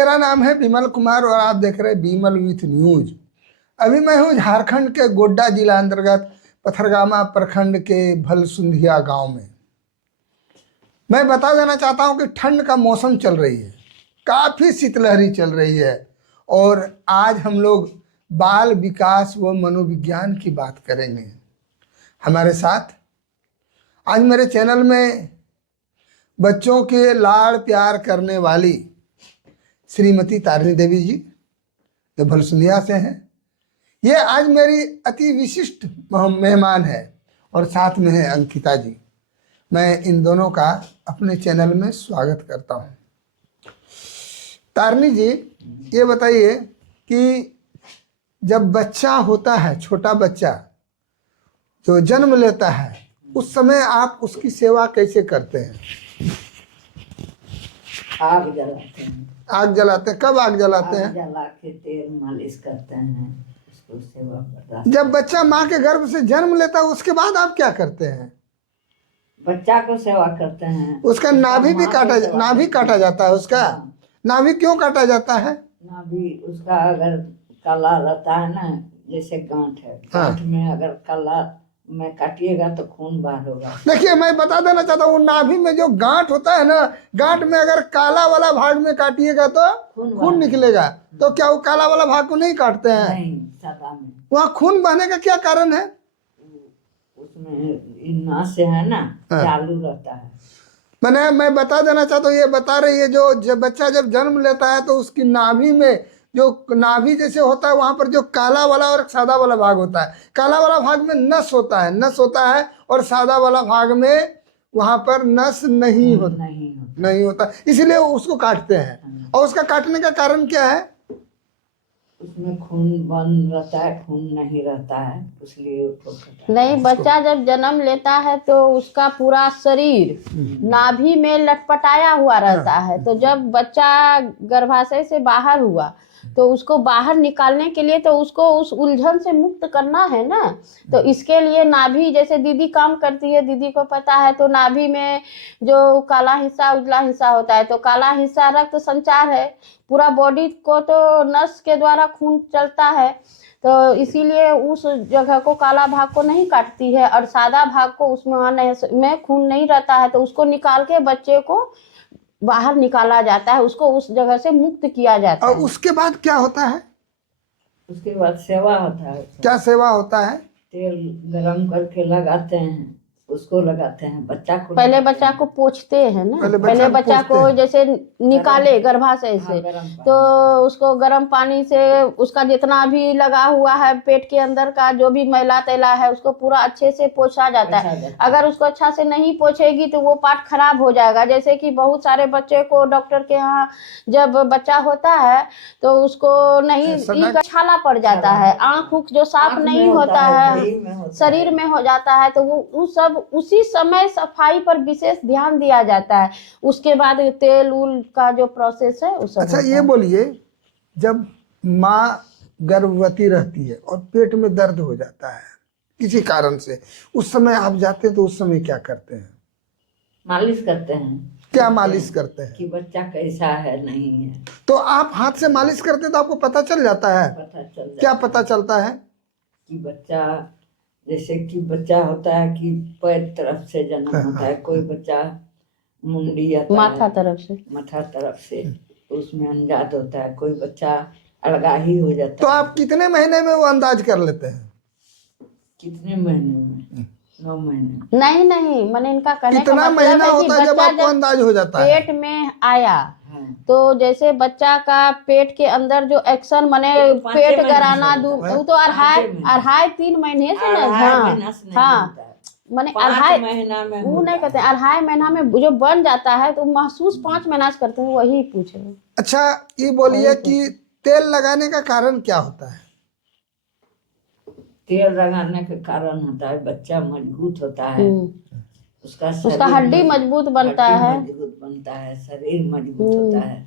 मेरा नाम है विमल कुमार और आप देख रहे हैं विमल विथ न्यूज। अभी मैं हूँ झारखंड के गोड्डा जिला अंतर्गत पथरगामा प्रखंड के भलसुंधिया गांव में। मैं बता देना चाहता हूँ कि ठंड का मौसम चल रही है, काफ़ी शीतलहरी चल रही है और आज हम लोग बाल विकास व मनोविज्ञान की बात करेंगे। हमारे साथ आज मेरे चैनल में बच्चों के लाड़ प्यार करने वाली श्रीमती तारिणी देवी जी जो भलसुंधिया से हैं, ये आज मेरी अति विशिष्ट मेहमान है और साथ में है अंकिता जी। मैं इन दोनों का अपने चैनल में स्वागत करता हूँ। तारिणी जी, ये बताइए कि जब बच्चा होता है, छोटा बच्चा जो जन्म लेता है, उस समय आप उसकी सेवा कैसे करते हैं? आग जलाते हैं। आग जलाते हैं? कब आग जलाते हैं? जला के तेल मालिश करते हैं, उसको सेवा करते। जब बच्चा माँ के गर्भ से जन्म लेता है उसके बाद आप क्या करते हैं? बच्चा को सेवा करते हैं। उसका नाभि भी नाभि काटा जाता है उसका? हाँ। नाभि क्यों काटा जाता है? नाभि उसका अगर काला रहता है ना, जैसे गांठ है, गांठ में अगर काला में काटिएगा तो खून बाहर होगा। देखिए, मैं बता देना चाहता हूँ, नाभि में जो गांठ होता है ना, गांठ में अगर काला वाला भाग में काटिएगा तो खून निकलेगा। तो क्या वो काला वाला भाग को नहीं काटते हैं? नहीं, सादा में। वहाँ खून बहने का क्या कारण है? उसमें नास से है ना, चालू रहता है। मैं बता देना चाहता हूँ, ये बता रही है जो बच्चा जब जन्म लेता है तो उसकी नाभि में जो नाभि जैसे होता है, वहां पर जो काला वाला और सादा वाला भाग होता है, काला वाला भाग में नस होता है और सादा वाला भाग में वहां पर नस नहीं होता, इसलिए उसको काटते हैं। और उसका काटने का कारण क्या है? उसमें खून बंद रहता है, खून नहीं रहता है, इसलिए नहीं। बच्चा जब जन्म लेता है तो उसका पूरा शरीर नाभि में लटपटाया हुआ रहता है। तो जब बच्चा गर्भाशय से बाहर हुआ तो उसको बाहर निकालने के लिए तो उसको उस उलझन से मुक्त करना है ना। तो इसके लिए नाभि, जैसे दीदी काम करती है, दीदी को पता है, तो नाभि में जो काला हिस्सा उजला हिस्सा होता है, तो काला हिस्सा रक्त संचार है, पूरा बॉडी को तो नस के द्वारा खून चलता है, तो इसीलिए उस जगह को, काला भाग को नहीं काटती है और सादा भाग को, उसमें में खून नहीं रहता है, तो उसको निकाल के बच्चे को बाहर निकाला जाता है, उसको उस जगह से मुक्त किया जाता है। और उसके बाद क्या होता है? उसके बाद सेवा होता है। क्या सेवा होता है? तेल गरम करके लगाते हैं, उसको लगाते हैं बच्चा को। पहले बच्चा को पोंछते हैं ना, पहले बच्चा को जैसे निकाले गर्भाशय से, तो उसको गर्म पानी से उसका जितना भी लगा हुआ है पेट के अंदर का जो भी मैला तैला है उसको पूरा अच्छे से पोंछा जाता है। अगर उसको अच्छा से नहीं पोंछेगी तो वो पार्ट खराब हो जाएगा। जैसे कि बहुत सारे बच्चे को डॉक्टर के यहाँ जब बच्चा होता है तो उसको नहीं, छाला पड़ जाता है, आँख उख जो साफ नहीं होता है, शरीर में हो जाता है, तो वो सब उसी समय सफाई पर विशेष ध्यान दिया जाता है। उसके बाद तेल उल का जो प्रोसेस है उस। अच्छा, ये बोलिए, जब माँ गर्भवती रहती है और पेट में दर्द हो जाता है किसी कारण से, उस समय आप जाते हैं तो उस समय क्या करते हैं? मालिश करते हैं। क्या मालिश करते हैं? कि बच्चा कैसा है, नहीं है। तो आप हाथ से मालिश करते हैं तो आपको पता चल जाता है? पता चल जाता। क्या पता चलता है? कि बच्चा, जैसे कि बच्चा होता है कि पैर तरफ से जन्म होता है, कोई बच्चा मुंडी आता माथा है, तरफ से उसमें अंदाज होता है, कोई बच्चा अलगाही हो जाता है। तो आप कितने महीने में वो अंदाज कर लेते हैं? कितने महीने में? 9 महीने। नहीं, मैंने इनका कहने का कितना मतलब महीना है कि होता है जब आपको अंदाज हो जाता है? पेट में आया तो जैसे बच्चा का पेट के अंदर जो एक्शन माने पेट गराना, वो तो 2.5-3 महीने से ना। हाँ, माने 2.5 महीना में वो नहीं कहते, 2.5 महीना में जो बन जाता है तो महसूस 5 महीना से करते हैं, वही पूछे। अच्छा, ये बोलिए कि तेल लगाने का कारण क्या होता है? तेल लगाने के कारण होता है बच्चा मजबूत होता है, उसका हड्डी मजबूत बनता है, शरीर मजबूत होता है।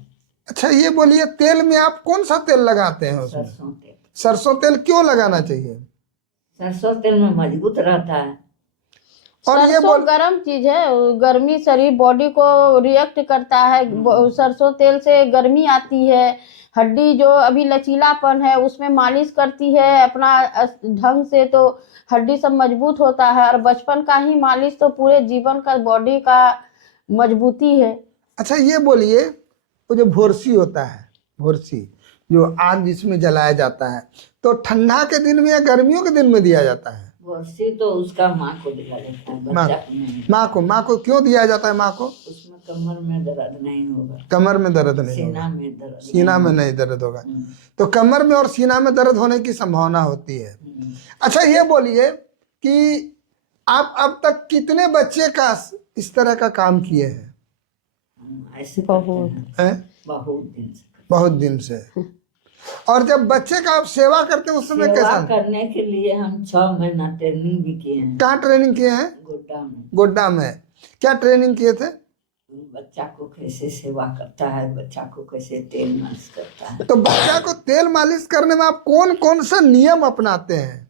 अच्छा, ये बोलिए, तेल में आप कौन सा तेल लगाते हैं उसमें? सरसों तेल। सरसों तेल क्यों लगाना चाहिए? सरसों तेल में मजबूत रहता है। और ये सरसों गर्म चीज है, गर्मी शरीर बॉडी को रिएक्ट करता है। सरसों तेल से गर्मी आती है, हड्डी जो अभी लचीलापन है उसमें मालिश करती है अपना ढंग से, तो हड्डी सब मजबूत होता है। और बचपन का ही मालिश तो पूरे जीवन का बॉडी का मजबूती है। अच्छा ये बोलिए, वो जो भोरसी होता है, भोरसी जो आग जिसमें जलाया जाता है, तो ठंडा के दिन में या गर्मियों के दिन में दिया जाता है? वर्षी तो उसका माँ को दिया जाता है, माँ बच्चा को नहीं। माँ को क्यों दिया जाता है? माँ को उसमें कमर में दर्द नहीं होगा, कमर में दर्द नहीं होगा, सीना में दर्द सीना में नहीं दर्द होगा। तो कमर में और सीना में दर्द होने की संभावना होती है। अच्छा ये बोलिए कि आप अब तक कितने बच्चे का इस तरह का काम किए हैं? ऐसे बहुत हैं? बहुत दिन से बहुत दिन से। और जब बच्चे का आप सेवा करते हैं उस समय सेवा कैसा? करने के लिए हम 6 महीना ट्रेनिंग भी किए हैं कहाँ ट्रेनिंग किए हैं? गोड्डा में। गोड्डा में। क्या ट्रेनिंग किए थे? बच्चा को कैसे सेवा करता है, बच्चा को कैसे तेल मालिश करता है। तो बच्चा को तेल मालिश करने में आप कौन कौन सा नियम अपनाते हैं?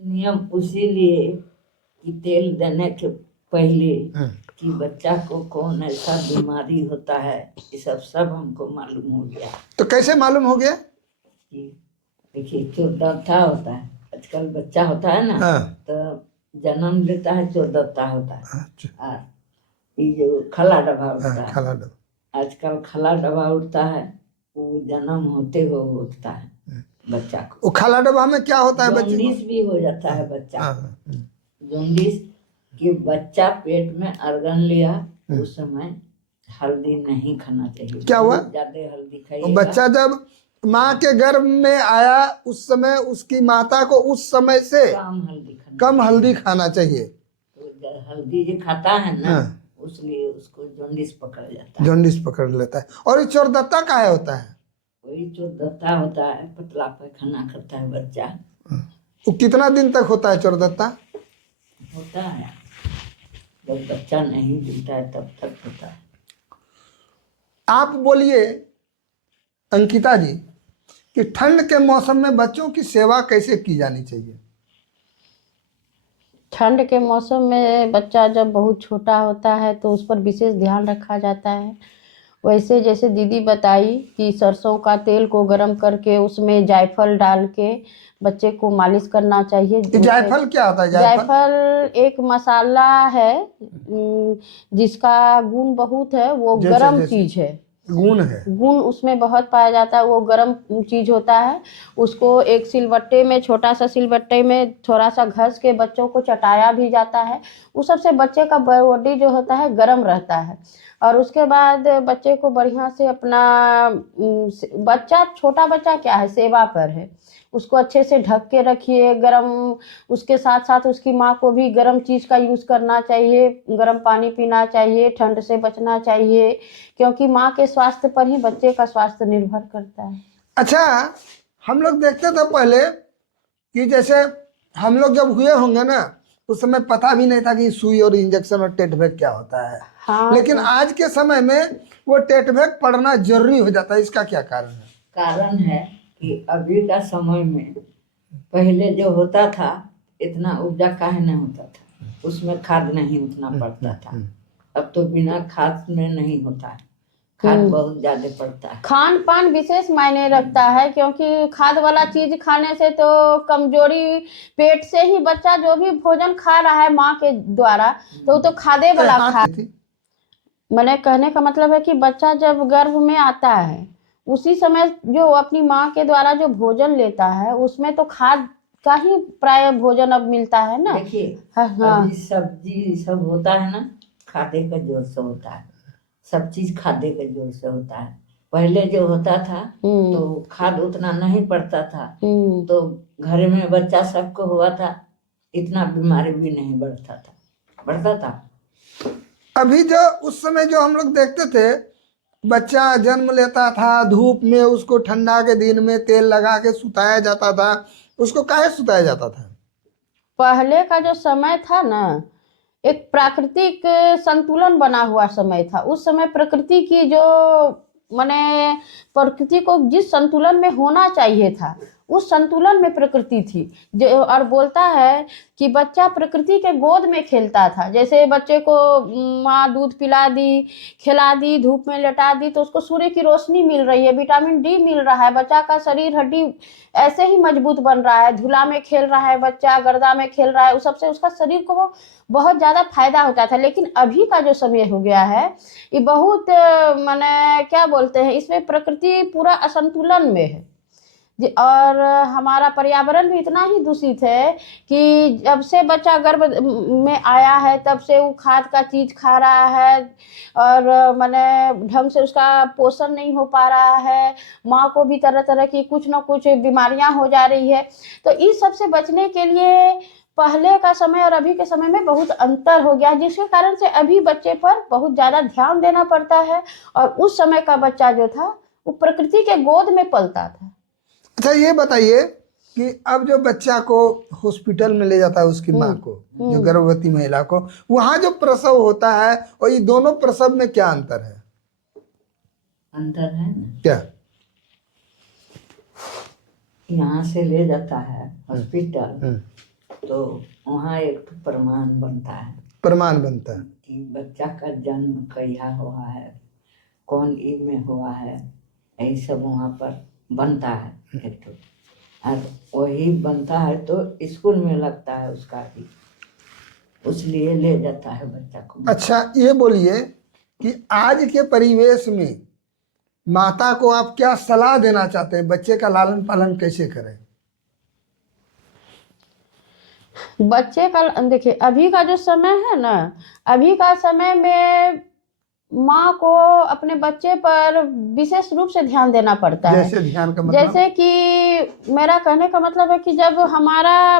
नियम उसी लिए कि तेल देने के पहले कि बच्चा को कौन ऐसा बीमारी होता है, ये सब हमको मालूम हो गया। तो कैसे मालूम हो गया? कि देखिए चोरदत्ता होता है, आजकल बच्चा होता है ना, हाँ। तो जन्म लेता है चोरदत्ता होता है। अच्छा। और ये जो खला डबा उठता हाँ, है, खला डब। आजकल खला डबा उठता है, वो जन्म होते हो उठता है बच्चा को। वो खाला डब्बा में क्या होता है बच्चे जॉन्डिस भी हो जाता है बच्चा को? को। जॉन्डिस कि बच्चा पेट में अर्गन लिया उस समय हल्दी नहीं खाना चाहिए। क्या हुआ? ज्यादा हल्दी वो खाइएगा। बच्चा जब माँ के गर्भ में आया उस समय उसकी माता को उस समय से कम हल्दी खाना चाहिए। तो हल्दी जो खाता है ना, हाँ। उसलिए उसको जॉन्डिस पकड़ जाता है। जॉन्डिस पकड़ लेता है। और ये चोरदत्ता काहे होता है? वही चोरदत्ता होता है, पतला पैखाना करता है बच्चा। वो कितना दिन तक होता है चोरदत्ता? होता है जब बच्चा नहीं दिखता है तब तक होता है। आप बोलिए अंकिता जी कि ठंड के मौसम में बच्चों की सेवा कैसे की जानी चाहिए? ठंड के मौसम में बच्चा जब बहुत छोटा होता है तो उस पर विशेष ध्यान रखा जाता है। वैसे जैसे दीदी बताई कि सरसों का तेल को गर्म करके उसमें जायफल डाल के बच्चे को मालिश करना चाहिए। जायफल क्या होता है? जायफल एक मसाला है जिसका गुण बहुत है, वो गर्म चीज है। गुण है, गुण उसमें बहुत पाया जाता है, वो गर्म चीज होता है। उसको एक सिलबट्टे में, छोटा सा सिलबट्टे में थोड़ा सा घस के बच्चों को चटाया भी जाता है। उस सबसे बच्चे का बॉडी जो होता है गर्म रहता है। और उसके बाद बच्चे को बढ़िया से अपना, बच्चा छोटा बच्चा क्या है, सेवा पर है, उसको अच्छे से ढक के रखिए। गरम, उसके साथ साथ उसकी माँ को भी गरम चीज़ का यूज़ करना चाहिए, गरम पानी पीना चाहिए, ठंड से बचना चाहिए, क्योंकि माँ के स्वास्थ्य पर ही बच्चे का स्वास्थ्य निर्भर करता है। अच्छा, हम लोग देखते थे पहले कि जैसे हम लोग जब हुए होंगे ना उस समय पता भी नहीं था कि सुई और इंजेक्शन और टेटवेक क्या होता है। हाँ, लेकिन आज के समय में वो टेटवेक पढ़ना जरूरी हो जाता है। इसका क्या कारण है? कारण है कि अभी का समय में पहले जो होता था इतना उपजा काहे नहीं होता था, उसमें खाद नहीं उतना पड़ता था। अब तो बिना खाद में नहीं होता है, खाद बहुत ज्यादा पड़ता है। खान पान विशेष मायने रखता है, क्योंकि खाद वाला चीज खाने से तो कमजोरी, पेट से ही बच्चा जो भी भोजन खा रहा है माँ के द्वारा तो खादे वाला खा। मैंने कहने का मतलब है कि बच्चा जब गर्भ में आता है उसी समय जो अपनी माँ के द्वारा जो भोजन लेता है उसमें तो खाद का ही प्राय भोजन अब मिलता है ना। देखिए हाँ, अभी सब्जी सब होता है ना, खादे का जोर से होता है, सब चीज खादे के जोर से होता है। पहले जो होता था तो खाद उतना नहीं पड़ता था, तो घर में बच्चा सबको हुआ था, इतना बीमारी भी नहीं बढ़ता था। अभी जो उस समय जो हम लोग देखते थे, बच्चा जन्म लेता था धूप में, उसको ठंडा के दिन में तेल लगा के सुताया जाता था। उसको काहे सुताया जाता था? पहले का जो समय था ना, एक प्राकृतिक संतुलन बना हुआ समय था। उस समय प्रकृति की जो, माने प्रकृति को जिस संतुलन में होना चाहिए था उस संतुलन में प्रकृति थी। जो और बोलता है कि बच्चा प्रकृति के गोद में खेलता था। जैसे बच्चे को माँ दूध पिला दी, खिला दी, धूप में लेटा दी, तो उसको सूर्य की रोशनी मिल रही है, विटामिन डी मिल रहा है, बच्चा का शरीर हड्डी ऐसे ही मजबूत बन रहा है। धूला में खेल रहा है बच्चा, गर्दा में खेल रहा है, उस सबसे उसका शरीर को बहुत ज्यादा फायदा होता था। लेकिन अभी का जो समय हो गया है, ये बहुत माने क्या बोलते हैं, इसमें प्रकृति पूरा असंतुलन में है। और हमारा पर्यावरण भी इतना ही दूषित है कि जब से बच्चा गर्भ में आया है तब से वो खाद का चीज खा रहा है और माने ढंग से उसका पोषण नहीं हो पा रहा है। माँ को भी तरह तरह की कुछ ना कुछ बीमारियां हो जा रही है। तो इस सब से बचने के लिए पहले का समय और अभी के समय में बहुत अंतर हो गया, जिसके कारण से अभी बच्चे पर बहुत ज्यादा ध्यान देना पड़ता है। और उस समय का बच्चा जो था वो प्रकृति के गोद में पलता था। अच्छा ये बताइए कि अब जो बच्चा को हॉस्पिटल में ले जाता है उसकी माँ को, जो गर्भवती महिला को, वहां जो प्रसव होता है और ये दोनों प्रसव में क्या अंतर है? अंतर है ना, क्या? यहाँ से ले जाता है हॉस्पिटल तो वहाँ एक तो प्रमाण बनता है, प्रमाण बनता है कि बच्चा का जन्म कहाँ हुआ है, कौन ईद में हुआ है, यही सब वहाँ पर बनता है एक तो। और वही बनता है तो स्कूल में लगता है उसका भी, उसलिए ले जाता है बच्चा को। अच्छा ये बोलिए कि आज के परिवेश में माता को आप क्या सलाह देना चाहते हैं, बच्चे का लालन पालन कैसे करें? बच्चे का देखिए, अभी का जो समय है ना, अभी का समय में माँ को अपने बच्चे पर विशेष रूप से ध्यान देना पड़ता है। जैसे ध्यान का मतलब? जैसे कि मेरा कहने का मतलब है कि जब हमारा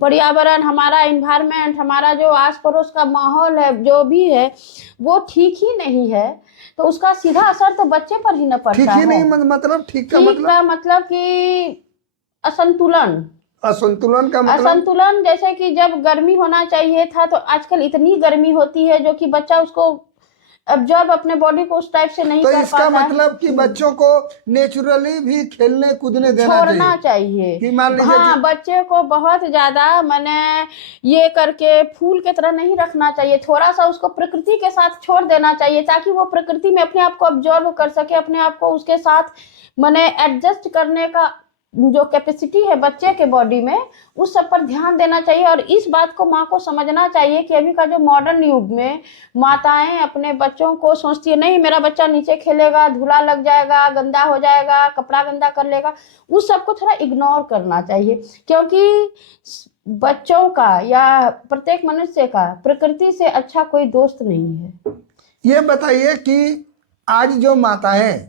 पर्यावरण, हमारा इन्वायरमेंट, हमारा जो आस पड़ोस का माहौल है, जो भी है वो ठीक ही नहीं है, तो उसका सीधा असर तो बच्चे पर ही न पड़ता है। ठीक ही नहीं मतलब ठीक का मतलब कि असंतुलन। असंतुलन का मतलब? असंतुलन जैसे कि जब गर्मी होना चाहिए था तो आजकल इतनी गर्मी होती है जो कि बच्चा उसको अब्जॉर्ब अपने बॉडी को उस टाइप से नहीं तो कर इसका पाता। मतलब कि बच्चों को नेचुरली भी खेलने कूदने देना छोड़ना चाहिए कि मान लीजिए हाँ, बच्चे को बहुत ज्यादा मैंने ये करके फूल के तरह नहीं रखना चाहिए। थोड़ा सा उसको प्रकृति के साथ छोड़ देना चाहिए ताकि वो प्रकृति में अपने आप को अब्जॉर्ब कर सके, अपने आप को उसके साथ मैंने एडजस्ट करने का जो कैपेसिटी है बच्चे के बॉडी में, उस सब पर ध्यान देना चाहिए। और इस बात को माँ को समझना चाहिए कि अभी का जो मॉडर्न युग में माताएं अपने बच्चों को सोचती है नहीं मेरा बच्चा नीचे खेलेगा, धूला लग जाएगा, गंदा हो जाएगा, कपड़ा गंदा कर लेगा, उस सब को थोड़ा इग्नोर करना चाहिए। क्योंकि बच्चों का या प्रत्येक मनुष्य का प्रकृति से अच्छा कोई दोस्त नहीं है। ये बताइए कि आज जो माताएं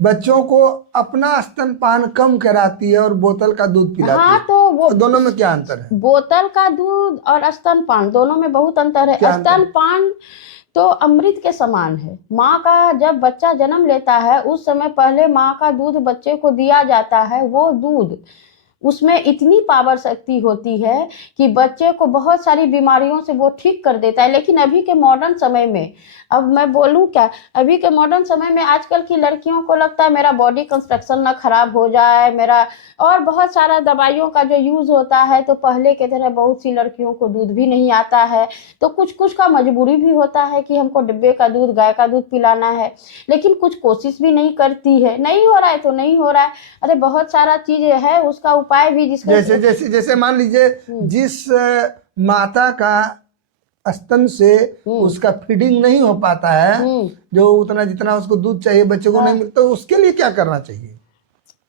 बच्चों को अपना स्तनपान कम कराती है और बोतल का दूध पिलाती हाँ, है, तो वो दोनों में क्या अंतर है? बोतल का दूध और स्तनपान दोनों में बहुत अंतर है। स्तनपान तो अमृत के समान है। माँ का जब बच्चा जन्म लेता है उस समय पहले माँ का दूध बच्चे को दिया जाता है। वो दूध, उसमें इतनी पावर शक्ति होती है कि बच्चे को बहुत सारी बीमारियों से वो ठीक कर देता है। लेकिन अभी के मॉडर्न समय में, अब मैं बोलूँ क्या, अभी के मॉडर्न समय में आजकल की लड़कियों को लगता है मेरा बॉडी कंस्ट्रक्शन ना खराब हो जाए, मेरा और बहुत सारा दवाइयों का जो यूज़ होता है, तो पहले के तरह बहुत सी लड़कियों को दूध भी नहीं आता है। तो कुछ कुछ का मजबूरी भी होता है कि हमको डिब्बे का दूध, गाय का दूध पिलाना है, लेकिन कुछ कोशिश भी नहीं करती है। नहीं हो रहा है तो नहीं हो रहा है। अरे बहुत सारा चीज है, उसका उपाय भी जिसका जैसे जैसे जैसे मान लीजिए जिस माता का स्तन से उसका फीडिंग नहीं हो पाता है, जो उतना जितना उसको दूध चाहिए बच्चे को नहीं मिलता, तो उसके लिए क्या करना चाहिए?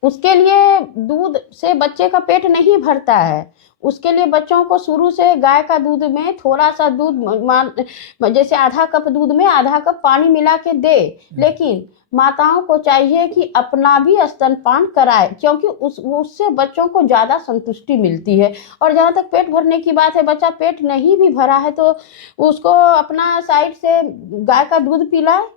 उसके लिए दूध से बच्चे का पेट नहीं भरता है। उसके लिए बच्चों को शुरू से गाय का दूध में थोड़ा सा दूध, जैसे आधा कप दूध में आधा कप पानी मिला के दे। लेकिन माताओं को चाहिए कि अपना भी स्तनपान कराए, क्योंकि उससे बच्चों को ज़्यादा संतुष्टि मिलती है। और जहाँ तक पेट भरने की बात है, बच्चा पेट नहीं भी भरा है तो उसको अपना साइड से गाय का दूध पिलाए।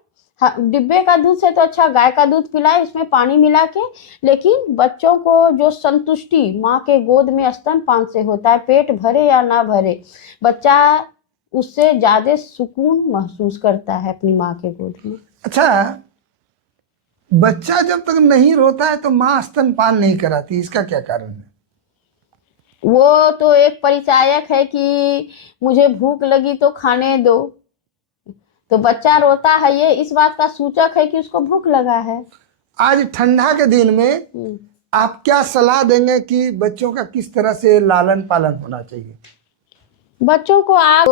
हाँ, डिब्बे का दूध से तो अच्छा गाय का दूध पिलाए, उसमें पानी मिला के। लेकिन बच्चों को जो संतुष्टि माँ के गोद में स्तनपान से होता है, पेट भरे या ना भरे, बच्चा उससे ज्यादा सुकून महसूस करता है अपनी माँ के गोद में। अच्छा, बच्चा जब तक नहीं रोता है तो माँ स्तनपान नहीं कराती, इसका क्या कारण है? वो तो एक परिचायक है कि मुझे भूख लगी तो खाने दो, तो बच्चा रोता है ये इस बात का सूचक है कि उसको भूख लगा है। आज ठंडा के दिन में आप क्या सलाह देंगे कि बच्चों का किस तरह से लालन पालन होना चाहिए? बच्चों को आग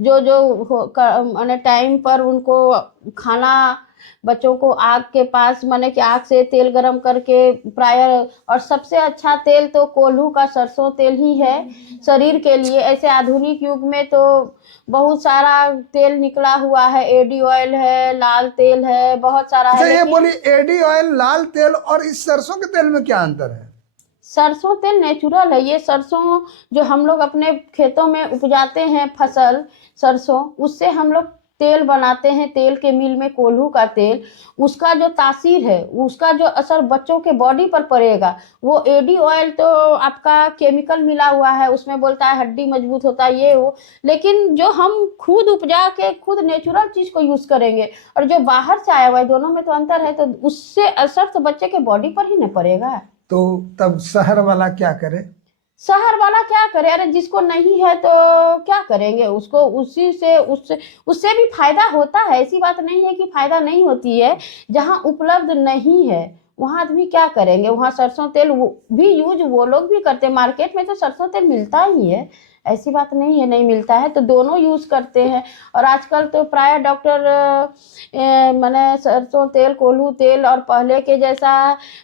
जो जो माने टाइम पर उनको खाना, बच्चों को आग के पास माने कि आग से तेल गरम करके प्राय, और सबसे अच्छा तेल तो कोल्हू का सरसों तेल ही है शरीर के लिए। ऐसे आधुनिक युग में तो बहुत सारा तेल निकला हुआ है, एडी ऑयल है, लाल तेल है, बहुत सारा अच्छा है। ये बोलिए, एडी ऑयल, लाल तेल और इस सरसों के तेल में क्या अंतर है? सरसों तेल नेचुरल है। ये सरसों जो हम लोग अपने खेतों में उपजाते हैं फसल सरसों, उससे हम लोग तेल बनाते हैं, तेल के मिल में कोल्हू का तेल, उसका जो तासीर है, उसका जो असर बच्चों के बॉडी पर पड़ेगा, वो एडी ऑयल तो आपका केमिकल मिला हुआ है, उसमें बोलता है हड्डी मजबूत होता है ये वो, लेकिन जो हम खुद उपजा के खुद नेचुरल चीज को यूज करेंगे और जो बाहर से आया हुआ है, दोनों में तो अंतर है, तो उससे असर तो बच्चे के बॉडी पर ही न पड़ेगा। तो तब शहर वाला क्या करे? शहर वाला क्या करे? अरे जिसको नहीं है तो क्या करेंगे, उसको उसी से उससे भी फायदा होता है, ऐसी बात नहीं है कि फायदा नहीं होती है। जहाँ उपलब्ध नहीं है वहाँ आदमी क्या करेंगे, वहाँ सरसों तेल भी यूज वो लोग भी करते हैं, मार्केट में तो सरसों तेल मिलता ही है, ऐसी बात नहीं है नहीं मिलता है, तो दोनों यूज करते हैं। और आजकल तो प्राय डॉक्टर माने सरसों तेल, कोल्हू तेल, और पहले के जैसा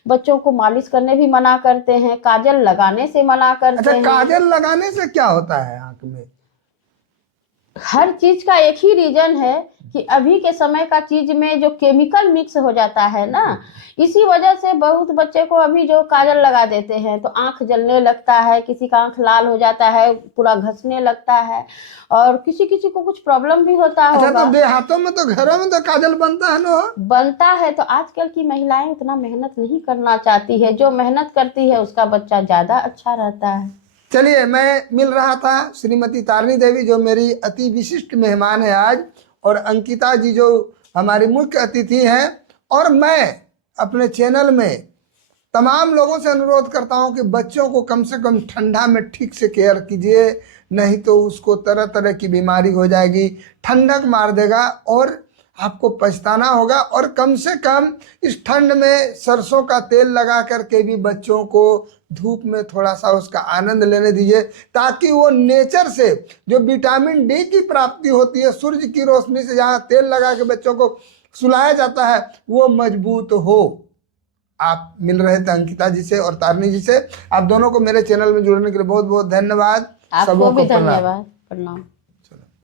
बच्चों को मालिश करने भी मना करते हैं, काजल लगाने से मना करते अच्छा, हैं। काजल लगाने से क्या होता है आंख में? हर चीज का एक ही रीजन है कि अभी के समय का चीज में जो केमिकल मिक्स हो जाता है ना, इसी वजह से बहुत बच्चे को अभी जो काजल लगा देते हैं तो आंख जलने लगता है, किसी का आंख लाल हो जाता है, पूरा घसने लगता है, और किसी किसी को कुछ प्रॉब्लम भी होता अच्छा, होगा। तो देहातों में तो घरों में तो काजल बनता है ना? बनता है, तो आजकल की महिलाएं उतना मेहनत नहीं करना चाहती है, जो मेहनत करती है उसका बच्चा ज्यादा अच्छा रहता है। चलिए, मैं मिल रहा था श्रीमती तारिणी देवी जो मेरी अति विशिष्ट मेहमान है आज, और अंकिता जी जो हमारी मुख्य अतिथि हैं, और मैं अपने चैनल में तमाम लोगों से अनुरोध करता हूं कि बच्चों को कम से कम ठंडा में ठीक से केयर कीजिए, नहीं तो उसको तरह तरह की बीमारी हो जाएगी, ठंडक मार देगा और आपको पछताना होगा। और कम से कम इस ठंड में सरसों का तेल लगा करके भी बच्चों को धूप में थोड़ा सा उसका आनंद लेने दीजिए, ताकि वो नेचर से जो विटामिन डी की प्राप्ति होती है सूर्य की रोशनी से, जहाँ तेल लगा के बच्चों को सुलाया जाता है, वो मजबूत हो। आप मिल रहे थे अंकिता जी से और तारिणी जी से। आप दोनों को मेरे चैनल में जुड़ने के लिए बहुत बहुत धन्यवाद। आपको भी धन्यवाद, प्रणाम।